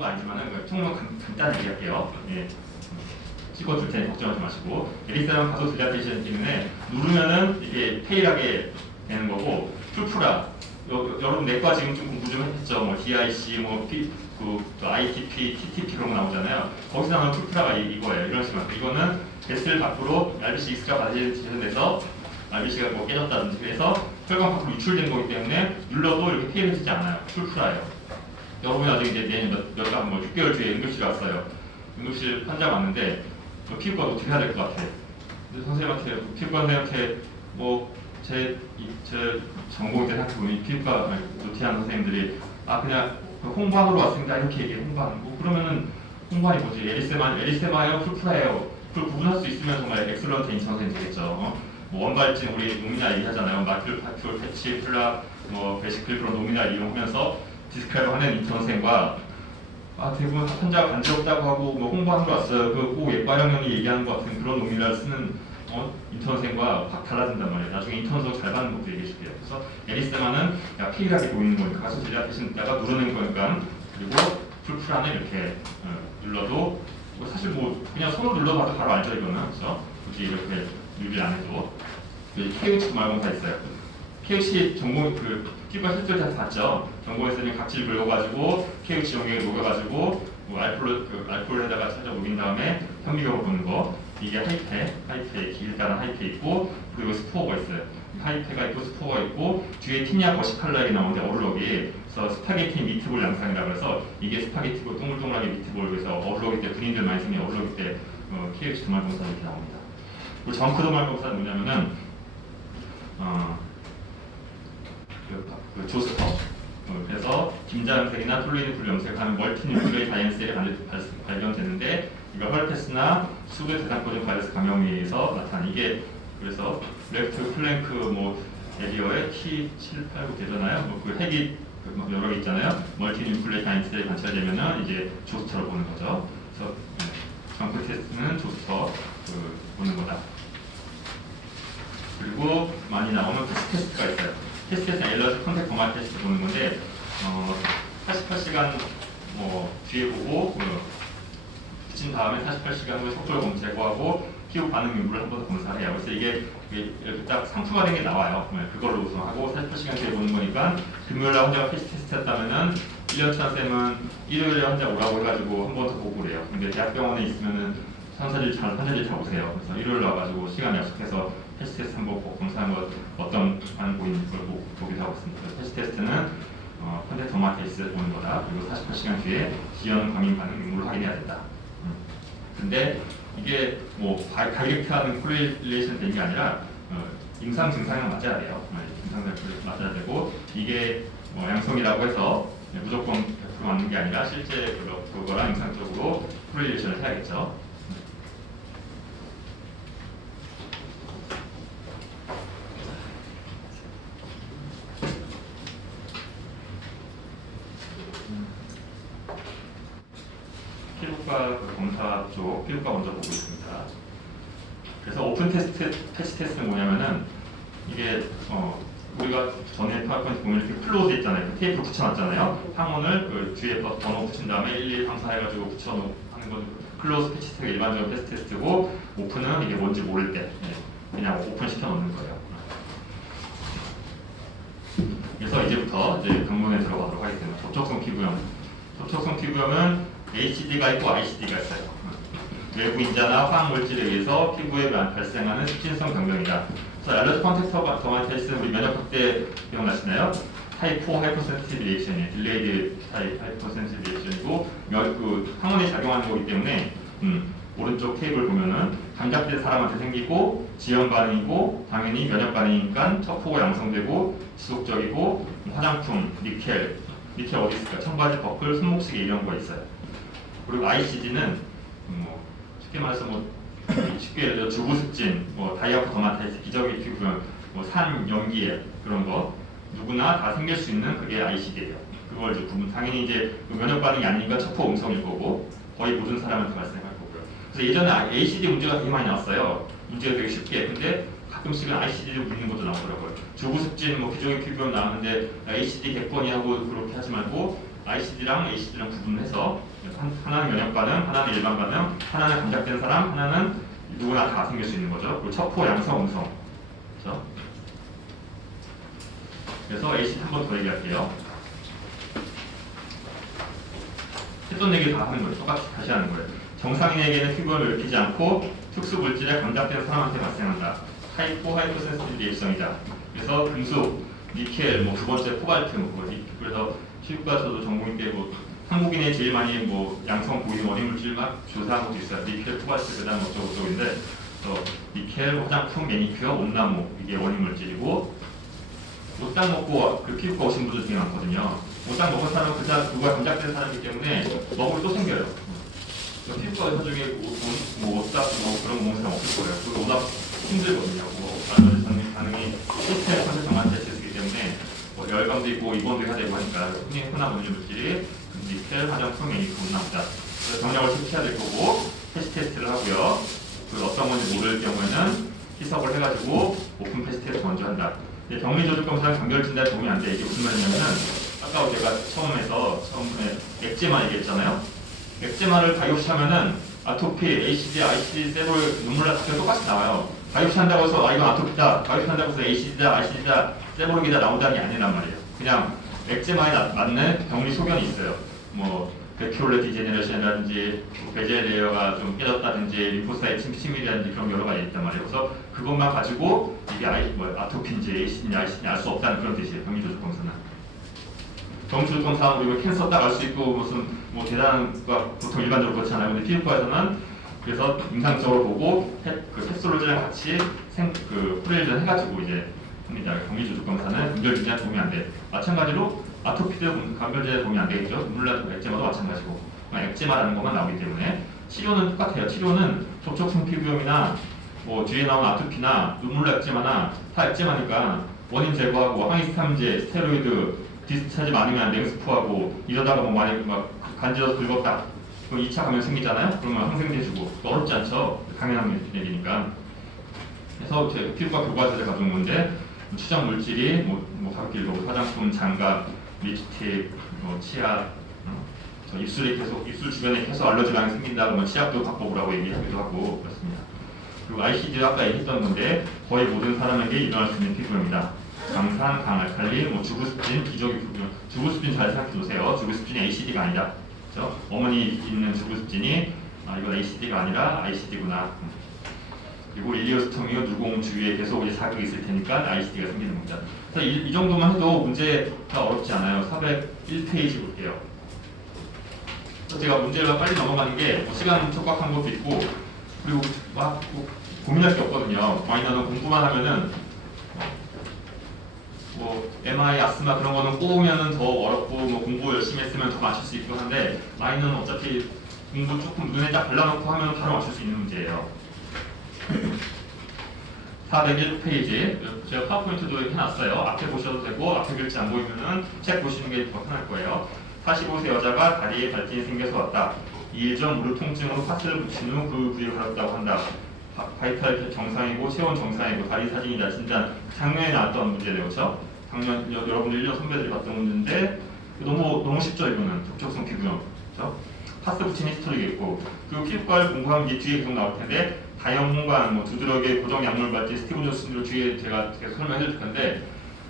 거 아니지만은 그 간, 간단히 얘기할게요. 예. 찍어줄 테니 걱정하지 마시고. 에리사랑 가소 딜라테이션 때문에 누르면은 이게 페일하게 되는 거고 풀프라 여, 여- 여러분 내과 지금 좀 공부 좀 했죠? 뭐 DIC 뭐 P, 그, 또 ITP, TTP 그런 거 나오잖아요. 거기서 나오는 풀프라가 이, 이거예요. 이런 식으로. 이거는 베스를 밖으로 RBC 익스가 발견돼서 RBC가 뭐 깨졌다든지 그래서 혈관 밖으로 유출된 거기 때문에 눌러도 이렇게 페일해지지 않아요. 풀프라예요 여러분이 나중에 이제 내년 몇, 몇 달, 뭐 6개월 뒤에 응급실 왔어요 응급실 환자 왔는데 저 피부과 어떻게 해야 될 것 같아. 근데 선생님한테 피부과 선생님한테 뭐제제 전공 때 생각해보면 피부과 노티한 선생님들이 아 그냥 홍보하러 왔습니다 이렇게 얘기해 홍보하는 거 그러면은 홍보하니 뭐지 에리세마 에리세마예요 풀프라예요 그걸 구분할 수 있으면 정말 엑셀런트 인천 선생님 되겠죠. 어? 뭐 원발진 우리 노미나 얘기하잖아요. 마큐, 파큐, 패치, 플라, 뭐 베시클 그런 노미나 이용하면서 디스크라이브 하는 인천 선생과 아 대부분 환자가 간지럽다고 하고 뭐 홍보하는 거 왔어요. 그꼭 예과형이 얘기하는 것 같은 그런 노미나를 쓰는 어, 인턴생과 확 달라진단 말이에요. 나중에 인턴서 잘 받는 것도 얘기해 줄게요. 그래서 에리스마는 야 피일하게 보이는 거니까 가서 제자 대신다가 누르는 거니까 그리고 풀풀 안에 이렇게 어, 눌러도 뭐 사실 뭐 그냥 손으로 눌러봐도 바로 알죠 이거는 그렇죠? 굳이 이렇게 유리 안 해도 KUC 말고가 있어요. KUC 전공 그 피부과 실제로 다 봤죠. 전공에서는 각질 긁어가지고 KUC 용액에 녹여가지고 뭐 알코올 그 알코올에다가 살짝 녹인 다음에 현미경을 보는 거. 이게 하이페, 하이페 길다란 하이페 있고 그리고 스포어가 있어요. 하이페가 있고 스포어가 있고 뒤에 티니아 버시칼라이 나오는데 어르럭이 그래서 스파게티 미트볼 양상이라고 해서 이게 스파게티고 동글동글하게 미트볼 그래서 어르럭이 때 군인들 많이 쓰는 어르럭이 때 어, KUC 도말검사 이렇게 나옵니다. 그리고 정크 도말검사는 뭐냐면은 어, 그, 그 조스터 어, 그래서 김자염색이나 톨루인 불 염색하는 멀티뉴클레이 다이앤셀이 발견되는데 이거 헐페스나 수분 대상포진 바이러스 감염에 의해서 나타난 이게 그래서 레프트 플랭크 뭐 에리어에 T789 되잖아요. 뭐 그 핵이 그뭐 여러 개 있잖아요. 멀티뉴클레이 다이앤셀이 관찰되면은 이제 조스터를 보는 거죠. 그래서 네, 정크 테스트는 조스터 그 보는 거다. 그리고 많이 나오는 패스 테스트가 있어요. 테스트는 엘러지 컨택 도마 테스트 보는 건데 어, 48시간 뭐 뒤에 보고 그 붙인 다음에 48시간 후에 속도를 검 제거하고 피부 반응 유무를 한 번 더 검사를 해요. 그래서 이게 이렇게 딱 상품화된 게 나와요. 네, 그걸로 우선하고 48시간 뒤에 보는 거니까 금요일날 환자가 패스 테스트 했다면은 1년차 쌤은 일요일에 환자 오라고 해가지고 한 번 더 보고 그래요. 근데 대학병원에 있으면은 환자들이 잘 환자들이 잘 오세요. 그래서 일요일 와가지고 시간 약속해서 패스 테스트 한번 보고 검사한 거 어떤 반응 보이는 걸 보- 보기도 하고 있습니다. 패스 테스트는 어, 컨택 더마테이스 보는 거다. 그리고 48시간 뒤에 지연 과민 반응 유무를 확인해야 된다. 음. 근데 이게 뭐 바- 다이렉트하는 코릴레이션 되는 게 아니라 어, 임상 증상이랑 맞아야 돼요. 네, 임상 증상이랑 맞아야 되고 이게 뭐 양성이라고 해서 네, 무조건 100% 맞는 게 아니라 실제 그거, 그거랑 임상적으로 코릴레이션을 해야겠죠. 피부과 그 쪽 피부과 먼저 보고 있습니다. 그래서 오픈 테스트 패치 테스트는 뭐냐면은 이게 어 우리가 전에 파워포인트 보면 이렇게 클로즈 있잖아요. 그 테이프 붙여놨잖아요. 항원을 그 뒤에 번- 번호 붙인 다음에 1, 2, 3, 4 해가지고 붙여놓는 건 클로즈 패치 테스트가 일반적인 패치 테스트고 오픈은 이게 뭔지 모를 때 예, 그냥 오픈 시켜놓는 거예요. 그래서 이제부터 이제 병문에 들어가도록 하겠습니다. 접촉성 피부염. 접촉성 피부염은 HD가 있고 ICD가 있어요. 외부 인자나 화학 물질에 의해서 피부에 발- 발생하는 습진성 병변이다. 그래서 알러지 컨텍터 더마이테스는 우리 면역 확대 기억나시나요? 타입 4 하이퍼센시티브 리액션이에요. 딜레이드 타입 하이퍼센시티브 리액션이고 면- 그 항원이 작용하는 거기 때문에 음, 오른쪽 테이블 보면은 감작된 사람한테 생기고 지연 반응이고 당연히 면역 반응이니까 척포가 양성되고 지속적이고 화장품, 니켈, 니켈 어디 있을까? 청바지, 버클, 손목시계 이런 거 있어요. 그리고 ICD는 뭐 쉽게 말해서 뭐 쉽게 예를 들어 주부습진, 뭐 다이아프 더마타이스, 기저귀 피부염, 뭐산 연기에 그런 거 누구나 다 생길 수 있는 그게 ICD예요. 그걸 이제 구분 당연히 이제 그 면역 반응이 아니니까 척포 음성일 거고 거의 모든 사람한테 발생할 거고요. 그래서 예전에 ACD 문제가 되게 많이 나왔어요. 문제가 되게 쉽게 근데 가끔씩은 ICD를 묻는 것도 나오더라고요. 주부습진, 뭐 기저귀 피부염 나왔는데 ACD 100번이 하고 그렇게 하지 말고 ICD랑 ACD랑 구분해서 한- 하나는 면역 반응, 하나는 일반 반응, 하나는 감작된 사람, 하나는 누구나 다 생길 수 있는 거죠. 그리고 첩호, 양성, 음성. 그렇죠? 그래서 ACD 한 번 더 얘기할게요. 했던 얘기 다 하는 거예요. 똑같이 다시 하는 거예요. 정상인에게는 피부를 넓히지 않고 특수 물질에 감작된 사람한테 발생한다. 하이포 하이퍼 센시티브 리액션이다. 그래서 금속, 니켈, 뭐 두 번째 코발트, 뭐 니- 그래서 피부과에서도 전공인데 뭐 한국인이 제일 많이 뭐 양성 보이는 원인 물질 막 조사한 것도 있어요. 니켈, 코발트, 그다음 어쩌고 저쩌고인데 또 니켈, 화장품, 매니큐어, 온나무 이게 원인 물질이고 옷장 먹고 그 피부과 오신 분들 되게 많거든요. 옷장 먹은 사람은 그 사람 누가 감작된 사람이기 때문에 먹으면 또 생겨요. 그 피부과 의사 중에 옷, 옷, 뭐 옷장 뭐 그런 먹는 사람 없을 거예요. 그거 워낙 힘들거든요. 뭐 반응이 반응이, 시스템 컨셉 정한 테스트이기 때문에 뭐 열감도 있고 입원도 해야 되고 하니까 흔히 흔한 원인 물질이 니켈, 화장품, 매니큐어, 온나무다. 그래서 병력을 체크해야 될 거고 패시 테스트를 하고요. 그 어떤 건지 모를 경우에는 희석을 해가지고 오픈 패시 테스트 먼저 한다. 근데 격리 조직 검사는 감별 진단 도움이 안 돼. 이게 무슨 말이냐면은 아까 제가 처음에서 처음에 엑제마 얘기했잖아요. 엑제마를 다이옵시하면은 아토피, ACD, ICD, 세볼, 눈물 나트가 똑같이 나와요. 다이옵시한다고 해서 아 이건 아토피다, 다이옵시한다고 해서 ACD다, ICD다, 세볼이다 나온다는 게 아니란 말이에요. 그냥 엑제마에 나- 맞는 격리 소견이 있어요. 뭐 베큐올레 디제네레이션이라든지 뭐 베젤 레이어가 좀 깨졌다든지 리포사이트 침밀이라든지 그런 여러 가지 있단 말이에요. 그래서 그것만 가지고 이게 아이, 뭐 아토피인지 ACD인지 ICD인지 알 수 없다는 그런 뜻이에요. 격리 조직 검사는. 정추 검사 그리고 캔서 딱 알 수 있고 무슨 뭐 대단한 과 보통 일반적으로 그렇지 않아요. 근데 피부과에서는 그래서 임상적으로 보고 해- 그 팩솔로지랑 같이 생 그 프레일전 해가지고 이제 합니다. 경기 조직 검사는 분별 진단 도움이 안 돼. 마찬가지로 아토피도 감별제에 도움이 안 되겠죠. 눈물나도 엑제마도 마찬가지고 엑제마라는 것만 나오기 때문에 치료는 똑같아요. 치료는 접촉성 피부염이나 뭐 뒤에 나온 아토피나 눈물 엑제마나 다 엑제마니까 원인 제거하고 항히스타민제, 스테로이드, 디스차지 많으면 냉스프하고 이러다가 뭐 많이 막 간지러서 긁었다. 그럼 2차 감염 생기잖아요. 그러면 항생제 주고 어렵지 않죠. 당연한 얘기니까. 그래서 제 피부과 교과서를 가져온 건데 추정 물질이 뭐, 뭐 가볍게 읽어보 화장품, 장갑, 립스틱, 뭐 치약, 어, 저 입술이 계속 입술 주변에 계속 알러지 반응이 생긴다 그러면 치약도 바꿔보라고 얘기하기도 하고 그렇습니다. 그리고 ICD 아까 얘기했던 건데 거의 모든 사람에게 일어날 수 있는 피부염이다. 강산, 강알칼리, 뭐 주부습진, 기저귀 부분. 주부습진 잘 생각해 두세요. 주부습진이 ACD가 아니다. 그렇죠? 어머니 있는 주부습진이 아, 이건 ACD가 아니라 ICD구나. 그리고 일리오스토미오 누공 주위에 계속 이제 자극이 있을 테니까 ICD가 생기는 겁니다. 그래서 이, 이 정도만 해도 문제가 어렵지 않아요. 401페이지 볼게요. 제가 문제가 빨리 넘어가는 게 뭐 시간 촉박한 것도 있고 그리고 막 뭐 고민할 게 없거든요. 마이너는 공부만 하면은 뭐 MI, 아스마 그런 거는 꼬우면은 더 어렵고 뭐 공부 열심히 했으면 더 맞출 수 있고 한데 마이너는 어차피 공부 조금 눈에 딱 발라놓고 하면 바로 맞출 수 있는 문제예요. 401페이지 제가 파워포인트도 해놨어요. 앞에 보셔도 되고 앞에 글씨 안 보이면은 책 보시는 게 더 편할 거예요. 45세 여자가 다리에 발진이 생겨서 왔다. 이일전 무릎 통증으로 파스를 붙인 후 그 부위를 가렸다고 한다. 바- 바이탈 정상이고 체온 정상이고 다리 사진이다. 진단 작년에 나왔던 문제네요, 그렇죠? 작년 여, 여러분들 1년 선배들이 봤던 문제인데 너무 너무 쉽죠 이거는 접촉성 피부염, 그렇죠? 파스 붙인 히스토리겠고 그 피부과를 공부하면 이제 뒤에 계속 나올 텐데 다형관, 뭐 두드러기, 고정 약물 발진, 스티븐 존슨으로 뒤에 제가 계속 설명해 줄 텐데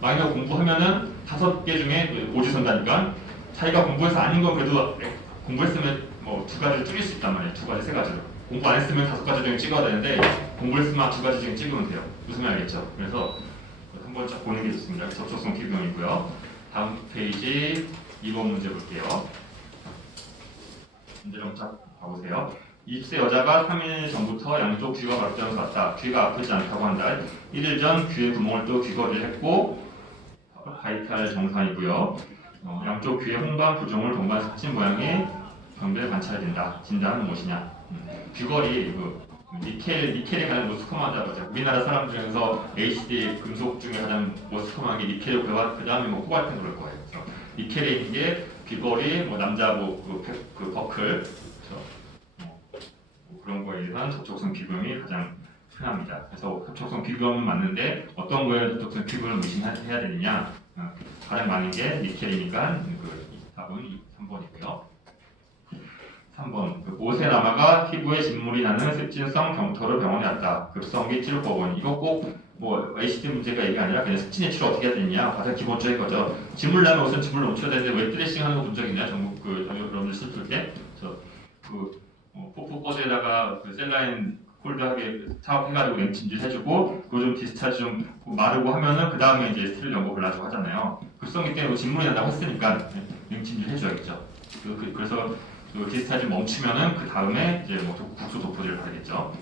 마이너 공부하면은 다섯 개 중에 그 오지선다니까 자기가 공부해서 아닌 건 그래도 공부했으면 뭐 두 가지를 줄일 수 있단 말이에요. 두 가지, 세 가지로. 공부 안 했으면 다섯 가지 중에 찍어야 되는데 공부했으면 두 가지 중에 찍으면 돼요. 무슨 말인지 알겠죠? 그래서 한번 쫙 보는 게 좋습니다. 접촉성 피부염이고요. 다음 페이지 2번 문제 볼게요. 한번 쫙 봐보세요. 20세 여자가 3일 전부터 양쪽 귀가 가렵다면서 왔다. 귀가 아프지 않다고 한다. 1일 전 귀에 구멍을 또 귀걸이를 했고 바이탈 정상이고요. 어, 양쪽 귀에 홍반 부종을 동반 삭힌 모양의 병변 관찰된다. 진단은 무엇이냐? 음, 귀걸이 그 니켈 니켈이 가장 모스컴하다고 하죠. 우리나라 사람 중에서 HD 금속 중에 가장 모스컴한 게 니켈이고 그 다음에 뭐 코발트 그럴 거예요. 그래서 니켈에 있는 게 귀걸이, 뭐 남자 뭐그 그 버클? 뭐, 뭐 그런 거에 대한 접촉성 피부염이 가장 흔합니다. 그래서 접촉성 피부염은 맞는데 어떤 거에 접촉성 피부염을 의심해야 되느냐? 어, 가장 많은 게 니켈이니까 그 답은 3번이고요. 3번 그 남아가 피부에 진물이 나는 습진성 경토를 병원에 왔다. 급성기 치료법은 이거 꼭 뭐 ACT 문제가 얘기가 아니라 그냥 습진의 치료 어떻게 해야 되냐 가장 기본적인 거죠. 진물 나는 옷은 진물로 묻혀야 되는데 왜 드레싱 하는 거 본 적 있냐? 전국 그 여러분들 슬플 때저그 뭐 포프 꽂에다가 그 셀라인 콜드하게 사업해가지고 냉찜질 해주고 그거 좀 디스차지 좀 마르고 하면은 그 다음에 이제 스틸 연고 발라주고 하잖아요. 급성기 때문에 진물이 난다고 했으니까 냉찜질 해줘야겠죠. 그, 그, 그래서 그 디스차지 멈추면은 그 다음에 이제 뭐 국소 도포제를 바르겠죠.